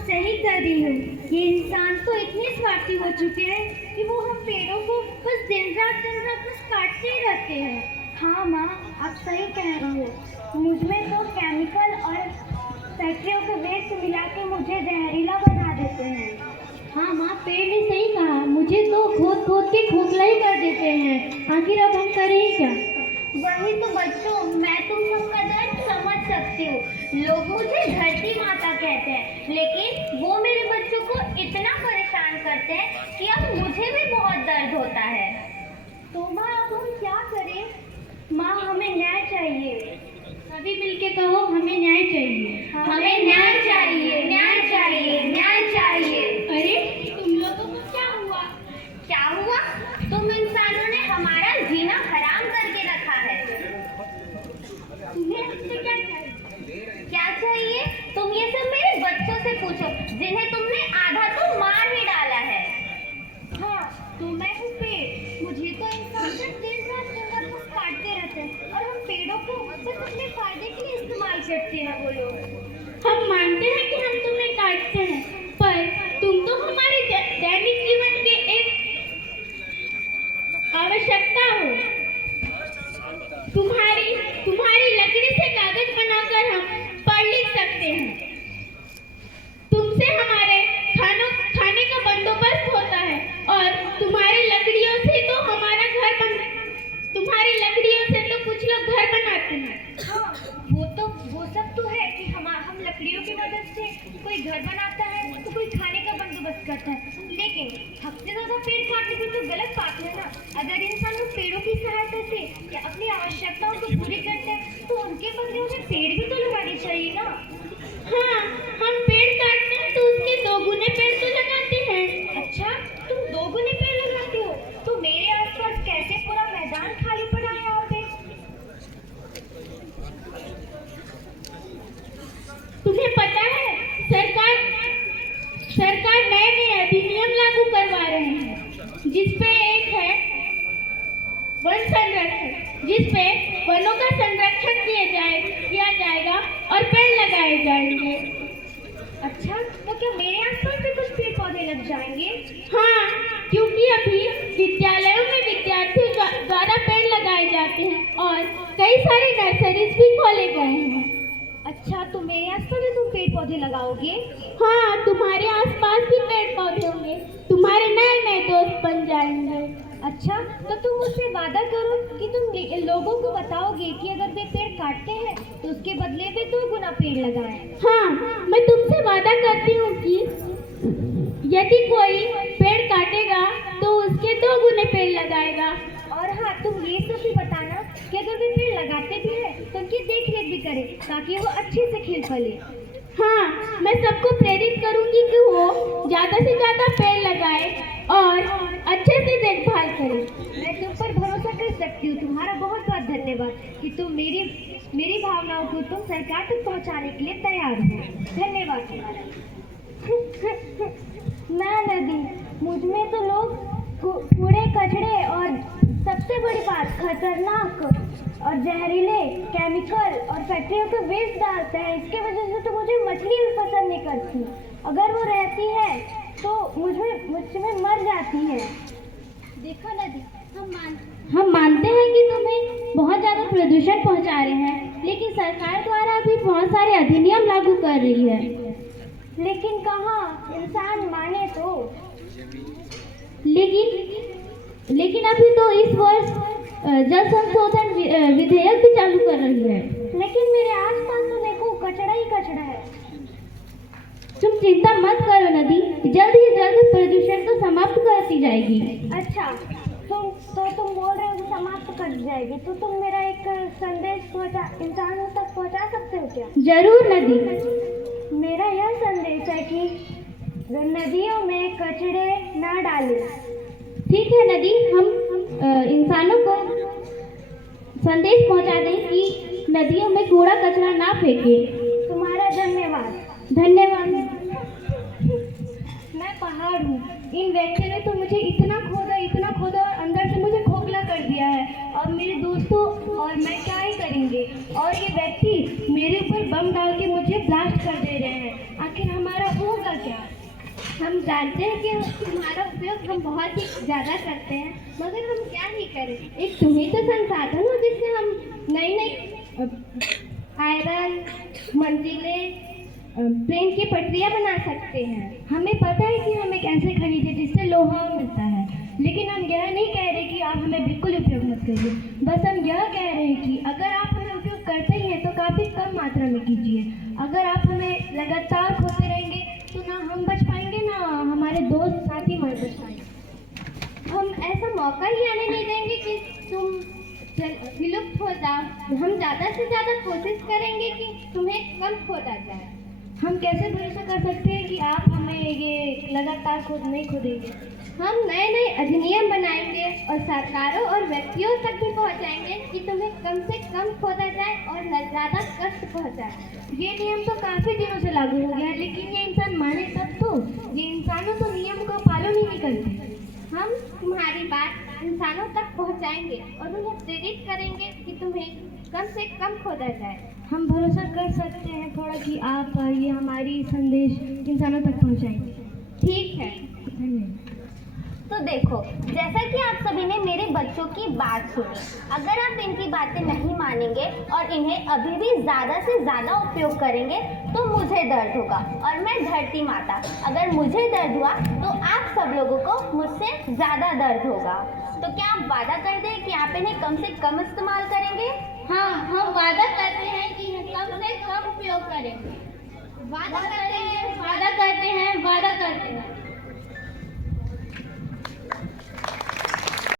सही कर रही हो। ये इंसान तो इतने स्वार्थी हो चुके हैं कि वो हम पेड़ों को बस दिन रात बस काटते ही रहते हैं। हाँ माँ, आप सही कह रही हो। मुझमें तो केमिकल और फैक्ट्रियों के वेस्ट मिला के मुझे जहरीला बना देते हैं। हाँ माँ, पेड़ ने सही कहा, मुझे तो खोद खोद के खोखला ही कर देते हैं। आखिर अब हम करें क्या? वही तो बच्चों, मैं तुम सबका दर्द समझ सकती हूँ। लोग मुझे धरती माता कहते हैं, लेकिन वो मेरे बच्चों को इतना परेशान करते हैं कि अब मुझे भी बहुत दर्द होता है। तो माँ, अब हम क्या करें? माँ, हमें न्याय चाहिए। सभी मिलके कहो, हमें न्याय चाहिए। हमें न्याय चाहिए, न्याय चाहिए, न्याय चाहिए। अरे तुम लोगों को क्या हुआ? क्या हुआ? तुम इंसानों ने हमारा जीना हराम करके रखा है। तुम्हें हमसे क्या चाहिए? क्या चाहिए? तुम ये सब मेरे बच्चों से पूछो, जिन्हें तुमने आधा तो मार ही डाला है। हाँ, तो मैं हूँ पेड़। मुझे तो इंसान सिर्फ दिन रात जंगल को काटते रहते हैं और हम पेड़ों को बस अपने फायदे के लिए इस्तेमाल करते हैं। वो लोग, हम मानते हैं कि हम तुम्हें काटते हैं, पर तुम तो हमारे दैनिक जीवन के एक आवश्यकता हो। तुम्हारी लकड़ी से कागज बनाकर हम पढ़ लिख सकते हैं। तुमसे हमारे खाने का बंदोबस्त होता है और तुम्हारी लकड़ियों से तो कुछ लोग घर बनाते हैं। हाँ, वो सब तो है कि हम लकड़ियों की मदद से कोई घर बनाता है तो कोई खाने का बंदोबस्त करता है, लेकिन हद से ज्यादा पेड़ काटने की तो गलत बात है ना। अगर इंसान उन पेड़ों की सहायता से या अपनी आवश्यकताओं को पूरी करते हैं तो उनके बदले उन्हें पेड़ भी तो लगाने चाहिए ना। हाँ, हम पेड़ काटते हैं तो उसके 2 गुने पेड़ तो लगाते हैं। अच्छा, तुम 2 गुने पेड़ लगाते हो? तो मेरे आसपास कैसे पूरा मैदान खाली पड़ा है? और तुम्हें पता है, सरकार नए अधिनियम लागू करवा रहे हैं, जिसपे एक है वन संरक्षण, जिसपे वनों का संरक्षण किया जाएगा और पेड़ लगाए जाएंगे। अच्छा, तो क्या मेरे आसपास भी कुछ पेड़ पौधे लग जाएंगे? हाँ, क्योंकि अभी विद्यालयों में विद्यार्थियों द्वारा पेड़ लगाए जाते हैं और कई सारे नर्सरीज भी खोले गए हैं। अच्छा, तो मेरे आसपास भी तुम पेड़ पौधे लगाओगे? हाँ, तुम्हारे आसपास भी पेड़ पौधे होंगे, तुम्हारे नए नए दोस्त बन जाएंगे। अच्छा, तो तुम मुझसे वादा करो कि तुम लोगों को बताओगे कि अगर वे पेड़ काटते हैं तो उसके बदले वे 2 गुना पेड़ लगाएं। हाँ, मैं तुमसे वादा करती हूँ कि यदि कोई पेड़ काटेगा तो उसके 2 गुने पेड़ लगाएगा। और हाँ, तुम ये सब भी बताना कि अगर वे पेड़ लगाते भी हैं तो उनकी देखरेख भी करें ताकि वो अच्छे से खिल फले। हाँ, मैं सबको प्रेरित करूंगी कि वो ज़्यादा से ज़्यादा पेड़ लगाए और अच्छे से देखभाल करें। मैं तुम पर भरोसा कर सकती हूँ। तुम्हारा बहुत बहुत धन्यवाद कि तुम मेरी भावनाओं को तुम सरकार तक पहुँचाने के लिए तैयार हो। धन्यवाद तुम्हारा। मैं नदी, मुझमें तो लोग कूड़े कचड़े और सबसे बड़ी बात खतरनाक और जहरीले केमिकल और फैक्ट्रियों के वेस्ट डालते हैं। इसके वजह से तो मुझे मछली भी पसंद नहीं करती। अगर वो रहती है तो मुझमें मर जाती है। देखो नदी, हम मानते हैं कि तुम्हें बहुत ज़्यादा प्रदूषण पहुंचा रहे हैं, लेकिन सरकार द्वारा अभी बहुत सारे अधिनियम लागू कर रही है। लेकिन कहाँ इंसान माने तो। लेकिन अभी तो इस वर्ष जल संशोधन विधेयक भी चालू कर रही है। लेकिन मेरे आसपास तो देखो कचरा ही कचरा है। तुम चिंता मत करो नदी, जल्द ही जल्द प्रदूषण को समाप्त करती जाएगी। अच्छा, तुम बोल रहे हो कि समाप्त कर जाएगी, तो तुम मेरा एक संदेश इंसानों तक पहुंचा सकते हो क्या? जरूर नदी, मेरा यह संदेश है कि नदियों में कचरे ना डालें। ठीक है नदी, हम इंसानों को संदेश पहुंचा दें कि नदियों में कूड़ा कचरा ना फेंकें। तुम्हारा धन्यवाद। मैं पहाड़ हूँ। इन व्यक्तियों ने तो मुझे इतना खोदा और अंदर से मुझे खोखला कर दिया है। और मेरे दोस्तों और मैं क्या ही करेंगे। और ये व्यक्ति मेरे ऊपर बम डाल के मुझे ब्लास्ट कर दे रहे हैं। आखिर हमारा होगा होगा क्या? हम जानते हैं कि तुम्हारा उपयोग हम बहुत ही ज़्यादा करते हैं, मगर हम क्या ही करें। एक तुम ही तो संसाधन हो जिससे हम नई नई आयरन, मंजिलें, ट्रेन की पटरियाँ बना सकते हैं। हमें पता है कि हमें कैसे खरीदे जिससे लोहा मिलता है, लेकिन हम यह नहीं कह रहे कि आप हमें बिल्कुल उपयोग मत करिए। बस हम यह कह रहे हैं कि अगर आप हमें उपयोग करते ही हैं तो काफ़ी कम मात्रा में कीजिए। अगर आप हमें लगातार खोते रहेंगे तो ना हम बच पाएंगे, ना हमारे दोस्त साथी मर बच पाएंगे। हम ऐसा मौका ही आने नहीं देंगे कि तुम विलुप्त हो जाओ। हम ज़्यादा से ज़्यादा कोशिश करेंगे कि तुम्हें कम खोदा जाए। हम कैसे भरोसा कर सकते हैं कि आप हमें ये लगातार खुद नहीं खोदेंगे? हम नए नए अधिनियम बनाएंगे और सरकारों और व्यक्तियों तक भी पहुंचाएंगे कि तुम्हें कम से कम खोदा जाए और ज़्यादा कष्ट पहुंचाए। ये नियम तो काफ़ी दिनों से लागू हो गया है, लेकिन ये इंसान माने तब तो। ये इंसानों तो नियम का पालन ही नहीं करते। हम तुम्हारी बात इंसानों तक पहुंचाएंगे और उन्हें प्रेरित करेंगे कि तुम्हें कम से कम खोदा जाए। हम भरोसा कर सकते हैं थोड़ा कि आप ये हमारी संदेश इंसानों तक पहुंचाएंगे। ठीक है, धन्यवाद। तो देखो, जैसा कि आप सभी ने मेरे बच्चों की बात सुनी, अगर आप इनकी बातें नहीं मानेंगे और इन्हें अभी भी ज़्यादा से ज़्यादा उपयोग करेंगे तो मुझे दर्द होगा और मैं धरती माता, अगर मुझे दर्द हुआ तो आप सब लोगों को मुझसे ज़्यादा दर्द होगा। तो क्या आप वादा कर दें कि आप इन्हें कम से कम इस्तेमाल करेंगे? हाँ, हम वादा करते हैं कि कम से कम उपयोग करेंगे। वादा करते हैं, वादा करते हैं, वादा करते हैं।